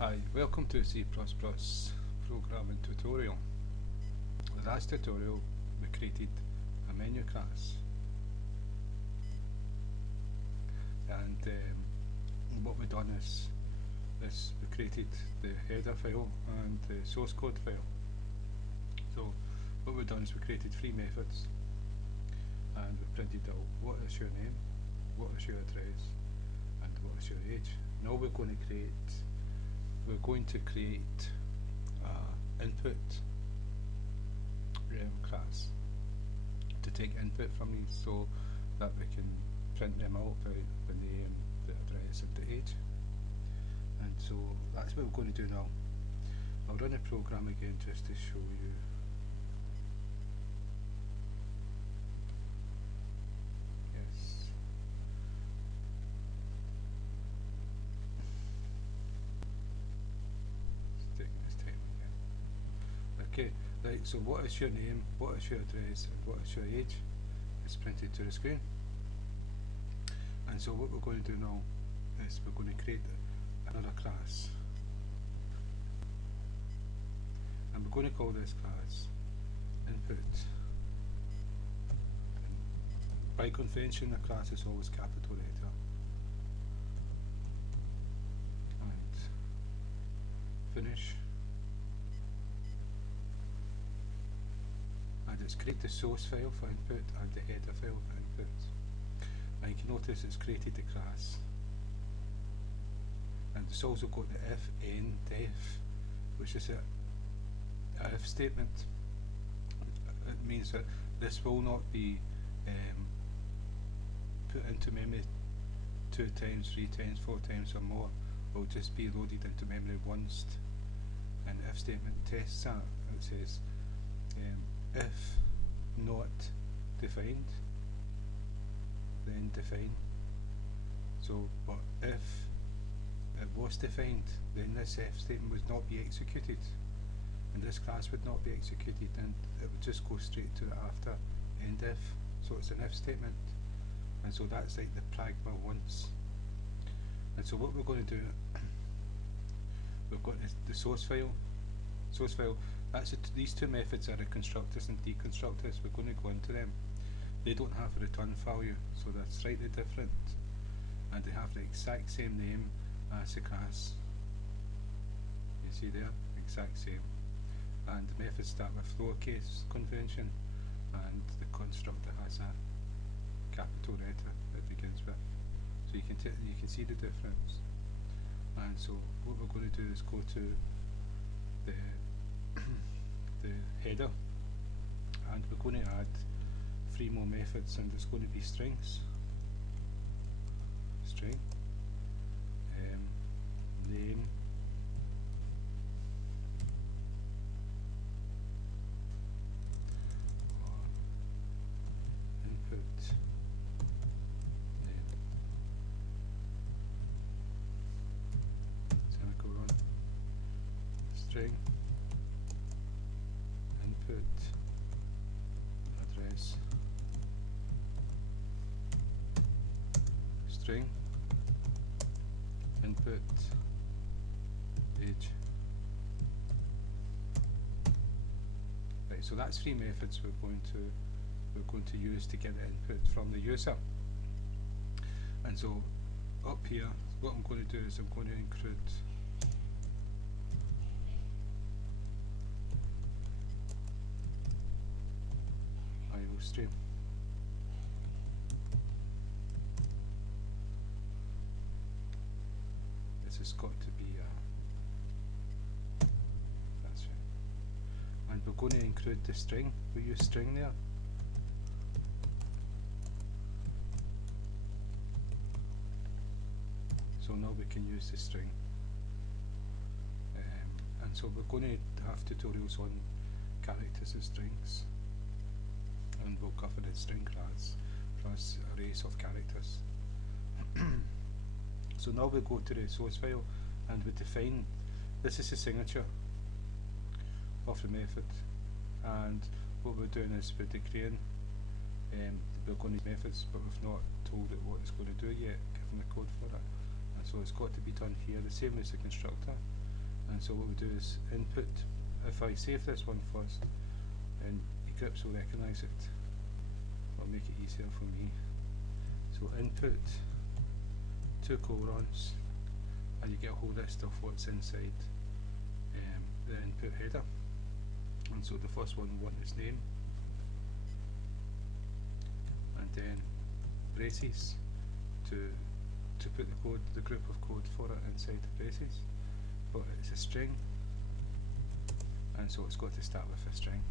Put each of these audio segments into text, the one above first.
Hi, welcome to C++ programming tutorial. In the last tutorial we created a menu class and what we've done is we created the header file and the source code file. So what we've done is we created three methods and we printed out what is your name, what is your address and what is your age. Now we're going to create input class to take input from these so that we can print them out by the name, the address and the age. And so that's what we're going to do now. I'll run the program again just to show you. Yes. It's taking its time again. Okay, right, so what is your name, what is your address and what is your age? It's printed to the screen. And so what we're going to do now is we're going to create another class. And we're going to call this class input. And by convention, the class is always capital letter. And finish. And it's create the source file for input and the header file for input. And you can notice it's created the class. And it's also got the if-end-def, which is a if statement. It means that this will not be put into memory 2 times, 3 times, 4 times or more. It will just be loaded into memory once. And if statement tests that. It says if not defined, then define. So, but if it was defined, then this if statement would not be executed, and this class would not be executed, and it would just go straight to after end if. So it's an if statement, and so that's like the pragma once. And so what we're going to do, we've got the source file. Source file. These two methods are the constructors and deconstructors. We're going to go into them. They don't have a return value, so they're slightly different, and they have the exact same name as the class. You see there, exact same. And the methods start with lowercase convention, and the constructor has a capital letter it begins with. So you can see the difference. And so what we're going to do is go to the header, and we're going to add 3 more methods, and it's going to be strings. String, name, input, name, semicolon, string, input, address, string, input, age. Right, so that's 3 methods we're going to use to get the input from the user. And so up here, what I'm going to do is I'm going to include IOStream. This has got to be that's right. And we're going to include the string. We use string there. So now we can use the string. And so we're going to have tutorials on characters and strings, and we'll cover the string class plus arrays of characters. So now we go to the source file and we define, this is the signature of the method, and what we're doing is we're declaring we're going to use methods, but we've not told it what it's going to do yet, given the code for it. And so it's got to be done here, the same as the constructor. And so what we do is input, if I save this one first, then Eclipse will recognise it. I'll make it easier for me. So input 2 colons, and you get a whole list of what's inside the input header. And so the first one we want is name, and then braces to put the code, the group of code for it inside the braces. But it's a string, and so it's got to start with a string.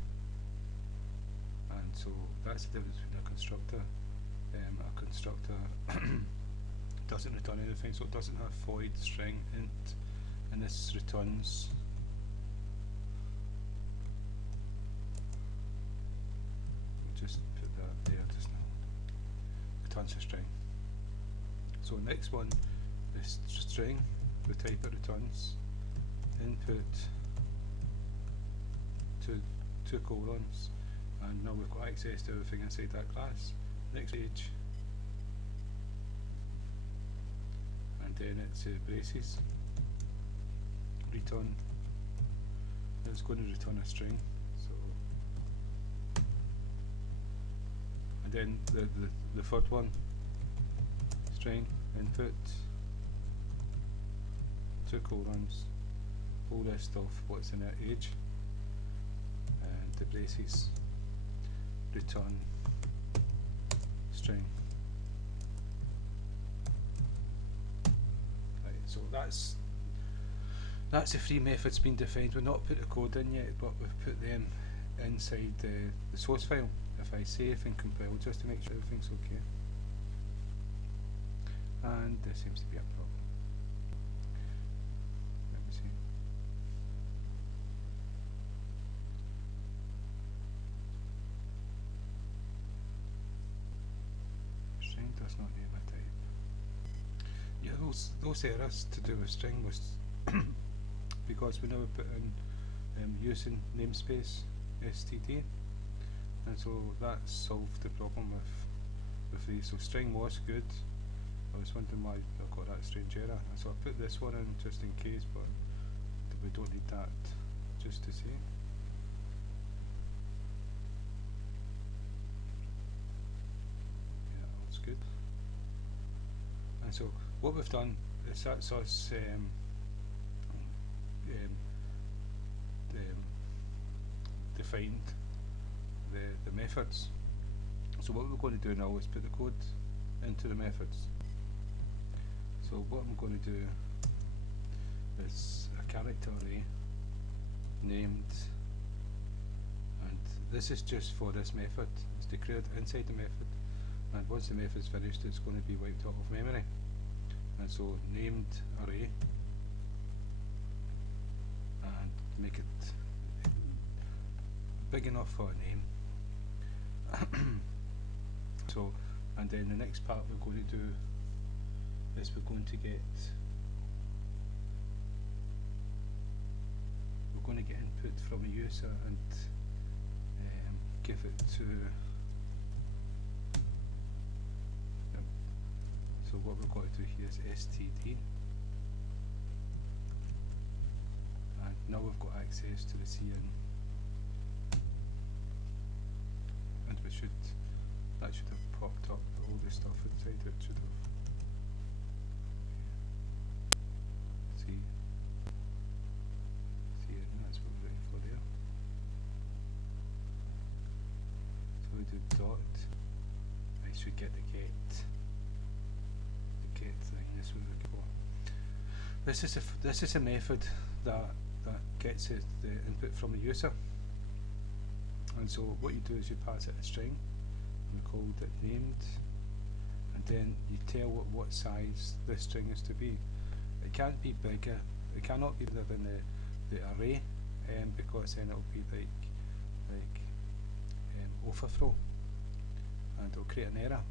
And so that's the difference between a constructor. A constructor doesn't return anything, so it doesn't have void, string, int, and this returns just put that there just now. Returns a string. So next one is string, the type it returns, input 2 colons, and now we've got access to everything inside that class. Next page, and then it's braces, return, it's going to return a string. So, and then the third one, string, input 2 colons, whole list of what's in that age, and the braces, return string. Right, so that's the 3 methods been defined. We've not put the code in yet, but we've put them inside the source file. If I save and compile, just to make sure everything's okay. And there seems to be a problem. Let me see. String does not name a type. Yeah, those errors to do with string was because we never put in using namespace std, and so that solved the problem with these. So string was good. I was wondering why I got that strange error, so I put this one in just in case, but we don't need that, just to see. Yeah, that's good. And so what we've done is that's us defined the methods. So what we're going to do now is put the code into the methods. So what I'm going to do is a character array named, and this is just for this method. It's declared inside the method, and once the method's finished, it's going to be wiped out of memory. And so named array, and make it big enough for a name. So, and then the next part we're going to do is we're going to get input from a user and give it to so what we're going to do here is std, and now we've got access to the cin, and that should have popped up all the stuff inside it. Should have and that's what we're looking for there. So we do dot, I should get the get thing. This is what we're looking for. This is a method that gets the input from the user, and so what you do is you pass it a string, and we called it named, and then you tell what size this string is to be. It can't be bigger. It cannot be bigger than the array, because then it'll be like overflow, and it'll create an error.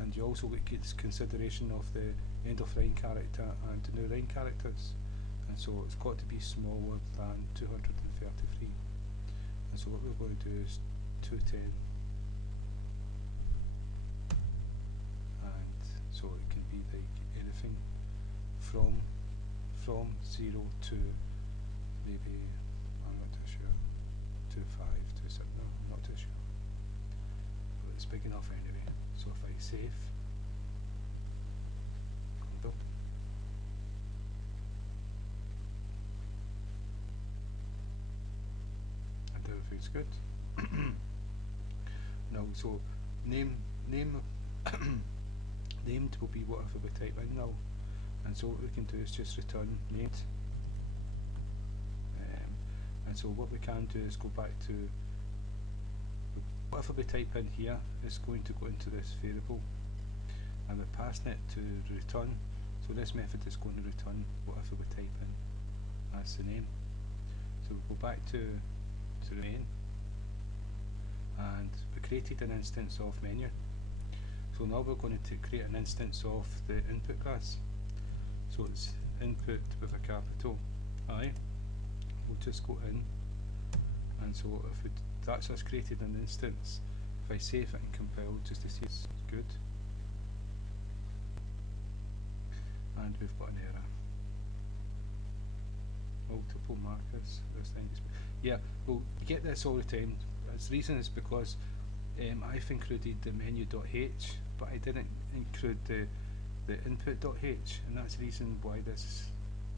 And you also get consideration of the end of line character and the new line characters, and so it's got to be smaller than 233. And so what we're going to do is 210, and so it can be like anything from 0 to maybe, I'm not too sure, 2.5, 2.7, no, I'm not too sure. But it's big enough anyway. So if I save, compile, and everything's good. Now, so name named will be whatever we type in now, and so what we can do is just return named. And so what we can do is go back to whatever we type in here is going to go into this variable, and we're passing it to return. So this method is going to return whatever we type in. That's the name. So we go back to the main, and we created an instance of menu. So now we're going to create an instance of the input class. So it's input with a capital I. We'll just go in, and so if it, that's us created an instance. If I save it and compile just to see it's good, and we've got an error. Multiple markers. This thing is, yeah. Well, you get this all the time. The reason is because I've included the menu.h, but I didn't include the input.h, and that's the reason why this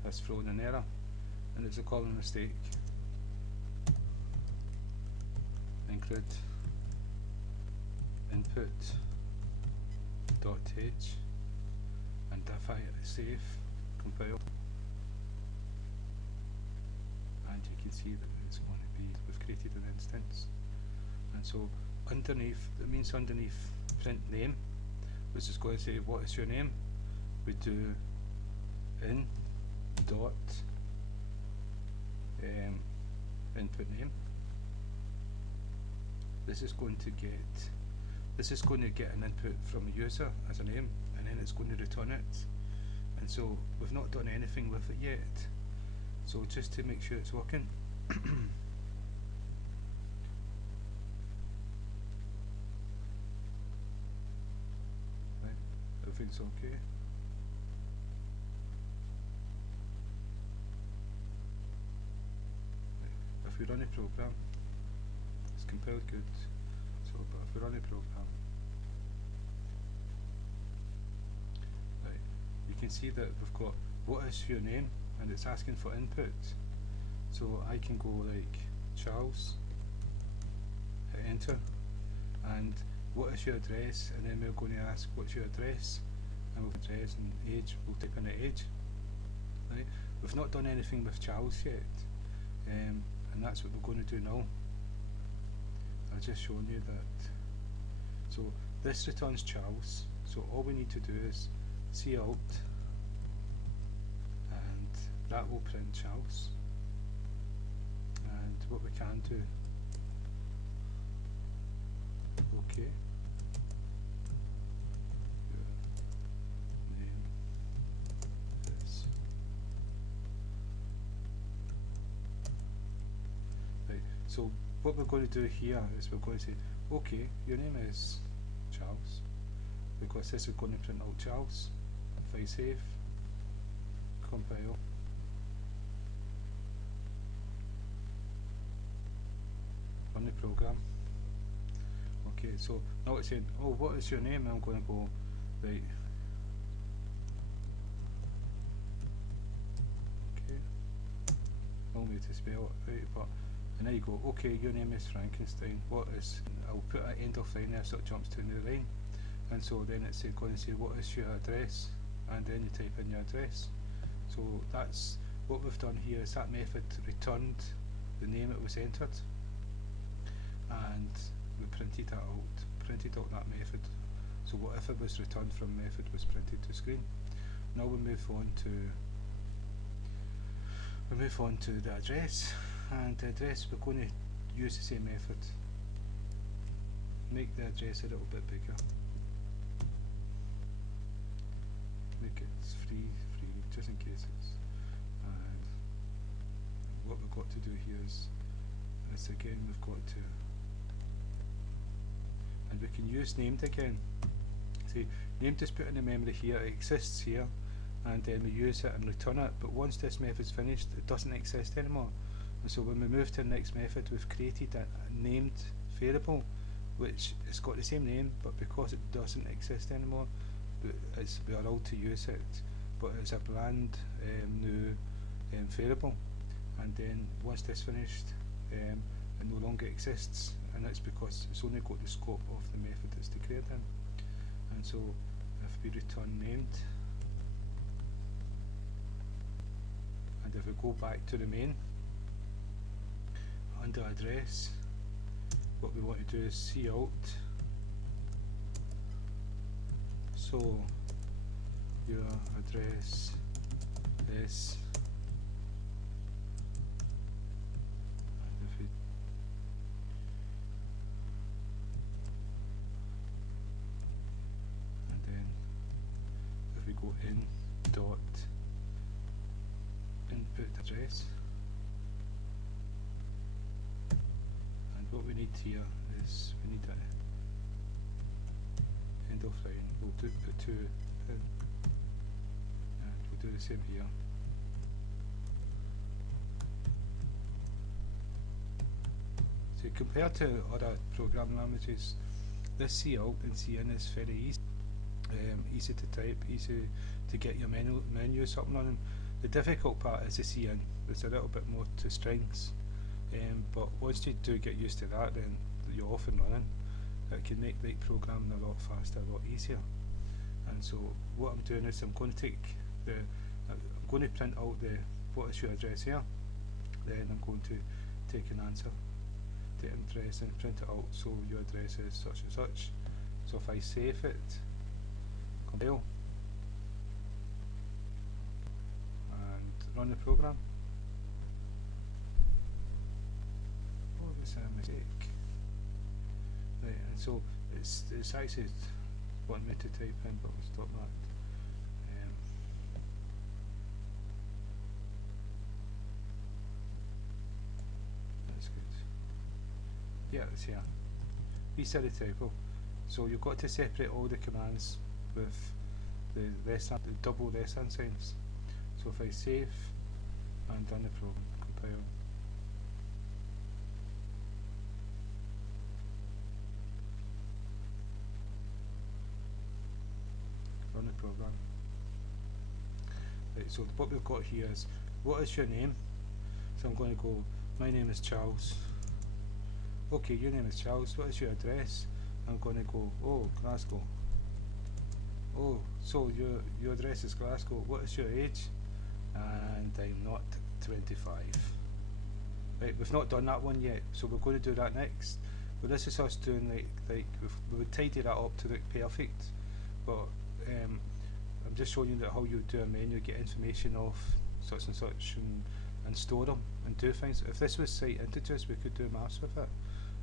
has thrown an error. And it's a common mistake. Include input.h, and if I save, compile, and you can see that it's going to be, we've created an instance. And so underneath, it means underneath print name, which is going to say what is your name. We do in dot input name. This is going to get an input from a user as a name, and then it's going to return it. And so we've not done anything with it yet. So just to make sure it's working, right, everything's okay. If we run a program, it's compiled good. So, but if we run a program, right, you can see that we've got what is your name, and it's asking for input. So I can go like Charles, hit enter, and what is your address, and then we're going to ask what's your address, and we'll address and age, we'll type in the age. Right, we've not done anything with Charles yet. And that's what we're going to do now. I've just shown you that. So this returns Charles, so all we need to do is cout, and that will print Charles. And what we can do, okay, your name is, right, so what we're going to do here is we're going to say, okay, your name is Charles, because this is going to print out Charles. If I save, compile, run the program. Okay, so now it's saying, oh, what is your name? I'm going to go, right, okay, no need to spell it, right, but, and there you go, okay, your name is Frankenstein, what is, I'll put an end of line there so it jumps to a new line, and so then it's going to say what is your address, and then you type in your address. So that's what we've done here, is that method returned the name it was entered, and we printed that out that method. So whatever was returned from method was printed to screen. Now we move on to the address, and the address we're going to use the same method. Make the address a little bit bigger. Make it free, just in case it's. And what we've got to do here is again we've got to, and we can use named again. See, named is put in the memory here, it exists here, and then we use it and return it. But once this method's finished, it doesn't exist anymore. And so when we move to the next method, we've created a named variable which has got the same name, but because it doesn't exist anymore, we are allowed to use it, but it's a brand new variable. And then once this finished, it no longer exists, and that's because it's only got the scope of the method it's declared in. And so if we return named, and if we go back to the main, under address, what we want to do is cout, so your address is, and if we and then if we go in dot input address, and what we need here is we need an end of line. We'll put 2 in, and we'll do the same here. So compared to other programming languages, this cout and cin is very easy. Easy to type, easy to get your menus up and running. The difficult part is the cin. There's a little bit more to strings, but once you do get used to that, then you're off and running. It can make programming a lot faster, a lot easier. And so what I'm doing is I'm going to take I'm going to print out the what is your address here. Then I'm going to take an answer to impress and print it out. So your address is such and such. So if I save it, compile, and run the program. What was a mistake? Right, and so it's actually wanting me to type in, but we'll stop that. That's good. Yeah, it's here. Reset the typo. So you've got to separate all the commands with the double less than signs. So if I save and run the program, compile, run the program. Right, so what we've got here is, what is your name? So I'm going to go, my name is Charles. Okay, your name is Charles. What is your address? I'm going to go, oh, Glasgow. Oh, so your address is Glasgow. What is your age? And I'm not 25. Right, we've not done that one yet, so we're going to do that next. But this is us doing we would tidy that up to look perfect. But I'm just showing you that how you do a menu, get information of such and such, and store them and do things. If this was site integers, we could do maths with it.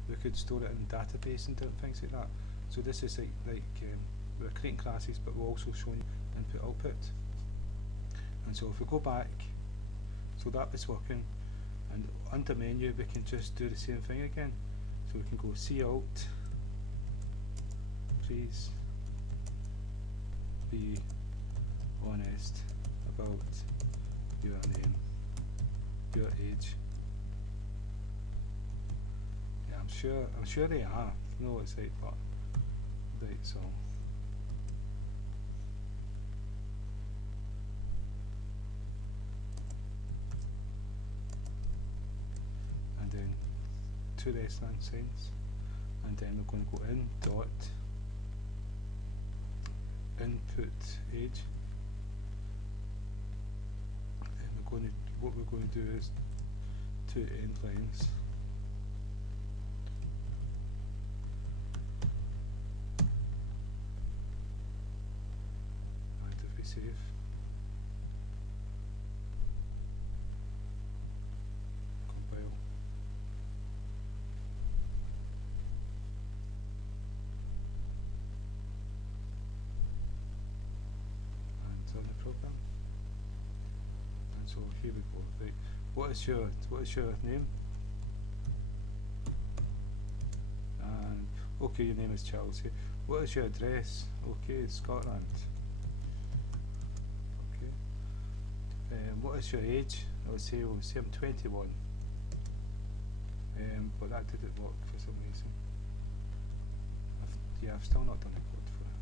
We could store it in a database and different things like that. So this is we're creating classes, but we're also showing input output. And so if we go back, so that was working, and under menu we can just do the same thing again. So we can go cout, please be honest about your name, your age. Yeah, I'm sure they are. No, it's like, but right, so and then 2 less than signs, and then we're going to go in dot input age, and what we're going to do is 2 end lines, and if we save, compile, and run the program. And so here we go. Right, what is your name? And okay, your name is Chelsea. What is your address? Okay, Scotland. Okay. what is your age? I would say, I'm 21. But that didn't work for some reason. I've still not done the code for it.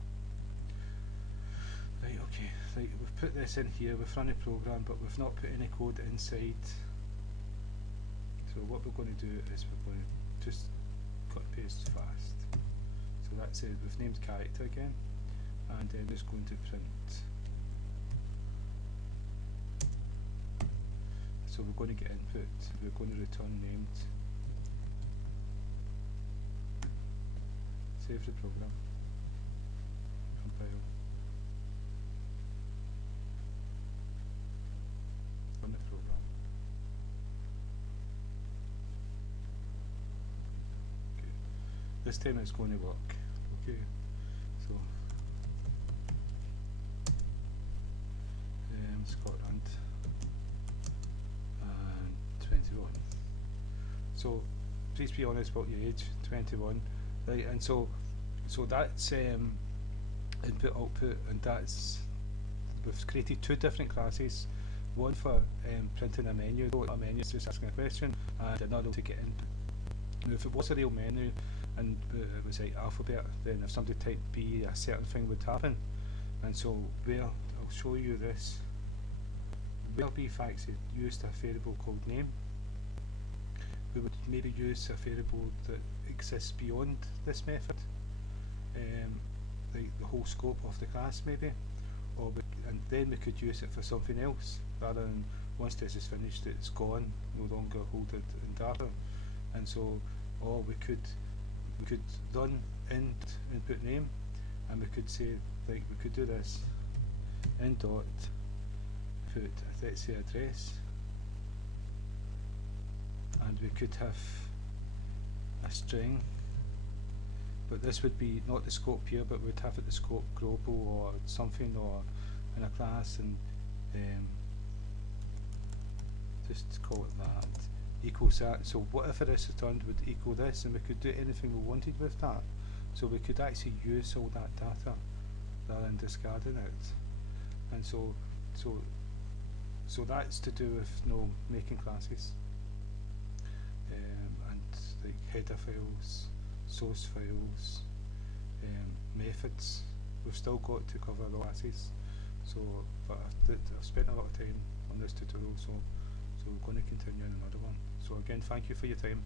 Right, okay, right, we've put this in here, we've run a program, but we've not put any code inside. So what we're going to do is we're going to just cut and paste fast. So that's it, we've named character again, and then it's going to print. So we're going to get input, we're going to return named. Save the program, compile, run the program. Okay. This time it's going to work. Okay, so Scotland and 21. So please be honest about your age, 21. Right, and so that's input output, and that's, we've created two different classes, one for printing a menu. So a menu is just asking a question, and another to get input. Now if it was a real menu and it was like alphabet, then if somebody typed B, a certain thing would happen. And so where, I'll show you this, where we've actually used a variable called name, we would maybe use a variable that exists beyond this method, the whole scope of the class maybe, and then we could use it for something else, rather than once this is finished it's gone, no longer hold it in data. And so, or we could run input name, and we could say, like, we could do this in dot put, let's say, address, and we could have a string, but this would be not the scope here, but we'd have it the scope global or something, or in a class, and just call it that, equals that. So whatever is returned would equal this, and we could do anything we wanted with that. So we could actually use all that data rather than discarding it. And so that's to do with making classes, and like header files, source files, methods. We've still got to cover the classes. So, but I've spent a lot of time on this tutorial, so we're going to continue in another one. So again, thank you for your time.